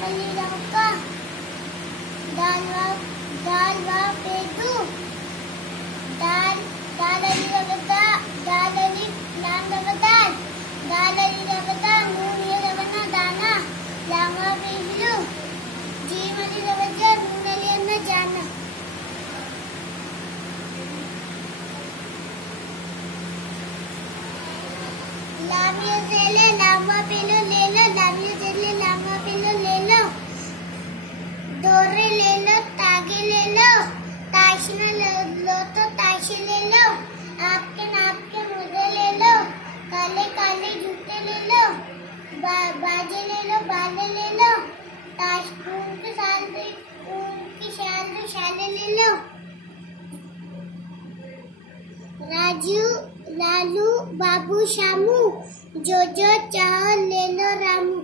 पल्ली लौका, दाल वा पेटू, दाल अली रबता, दाल अली लाम रबता, दाल अली रबता, नून ये रबना दाना, लामा पेहलू, जीम अली रबता, नून अली अन्ना जाना। लामिया से ले लामा पेलो ले लो, लामिया से ले लामा पेलो ले लो, डोरे ले लो, तागे ले लो, ताशना लो तो ताशे ले लो, आपके नाप के मोजे ले लो, काले काले जूते ले लो, बाजे ले लो, बाले ले लो, ताश ऊन की शाले ले लो। राजू लालू बाबू शामू, जो चाहो ले लो रामू।